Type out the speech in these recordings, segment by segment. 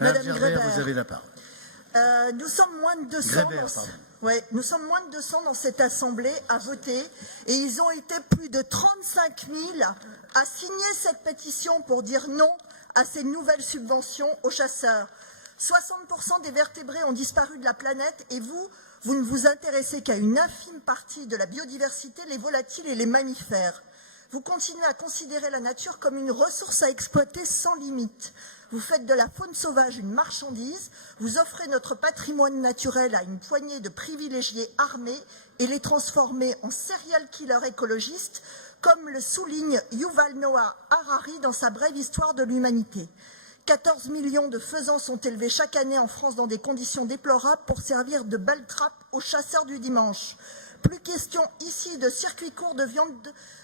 Madame Gerbert, vous avez la parole. Nous sommes moins de 200 nous sommes moins de 200 dans cette assemblée à voter et ils ont été plus de 35 000 à signer cette pétition pour dire non à ces nouvelles subventions aux chasseurs. 60% des vertébrés ont disparu de la planète et vous ne vous intéressez qu'à une infime partie de la biodiversité, les volatiles et les mammifères. Vous continuez à considérer la nature comme une ressource à exploiter sans limite. Vous faites de la faune sauvage une marchandise, vous offrez notre patrimoine naturel à une poignée de privilégiés armés et les transformez en serial killers écologistes, comme le souligne Yuval Noah Harari dans sa brève histoire de l'humanité. 14 millions de faisans sont élevés chaque année en France dans des conditions déplorables pour servir de belles trappes aux chasseurs du dimanche. Plus question ici de circuits courts de viande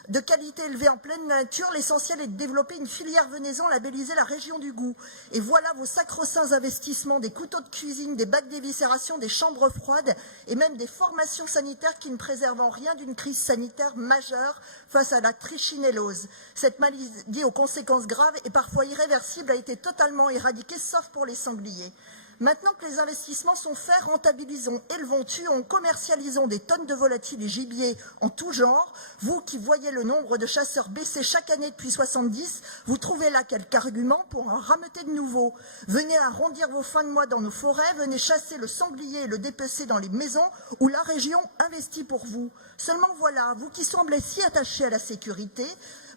de qualité élevée en pleine nature. L'essentiel est de développer une filière venaison labellisée la région du goût. Et voilà vos sacro-saints investissements, des couteaux de cuisine, des bacs d'éviscération, des chambres froides et même des formations sanitaires qui ne préservent en rien d'une crise sanitaire majeure face à la trichinellose. Cette maladie aux conséquences graves et parfois irréversibles a été totalement éradiquée, sauf pour les sangliers. Maintenant que les investissements sont faits, rentabilisons, élevons, tuons, commercialisons des tonnes de volatiles et gibier en tout genre. Vous qui voyez le nombre de chasseurs baisser chaque année depuis 70, vous trouvez là quelques arguments pour en rameuter de nouveaux. Venez arrondir vos fins de mois dans nos forêts, venez chasser le sanglier et le dépecer dans les maisons où la région investit pour vous. Seulement voilà, vous qui semblez si attachés à la sécurité,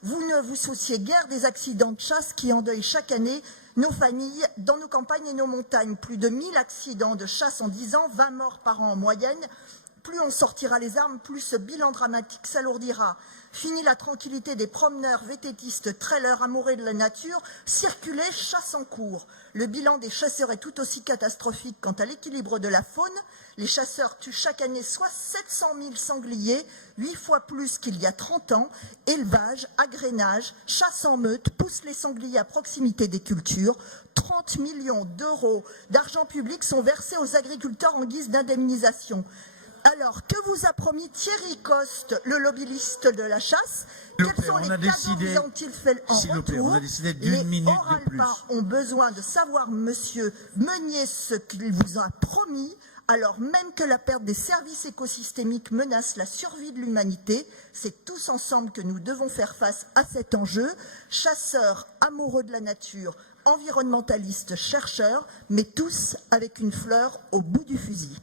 vous ne vous souciez guère des accidents de chasse qui endeuillent chaque année nos familles dans nos campagnes et nos montagnes. Plus de 1000 accidents de chasse en 10 ans, 20 morts par an en moyenne. Plus on sortira les armes, plus ce bilan dramatique s'alourdira. Fini la tranquillité des promeneurs, vététistes, trailers, amoureux de la nature, circuler, chasse en cours. Le bilan des chasseurs est tout aussi catastrophique quant à l'équilibre de la faune. Les chasseurs tuent chaque année soit 700 000 sangliers, 8 fois plus qu'il y a 30 ans. Élevage, agrénage, chasse en meute poussent les sangliers à proximité des cultures. 30 millions d'euros d'argent public sont versés aux agriculteurs en guise d'indemnisation. Alors, que vous a promis Thierry Coste, le lobbyiste de la chasse? Quels sont les cadeaux ont-ils fait en retour? Les Oralpa ont besoin de savoir, monsieur Meunier, ce qu'il vous a promis, alors même que la perte des services écosystémiques menace la survie de l'humanité. C'est tous ensemble que nous devons faire face à cet enjeu. Chasseurs, amoureux de la nature, environnementalistes, chercheurs, mais tous avec une fleur au bout du fusil.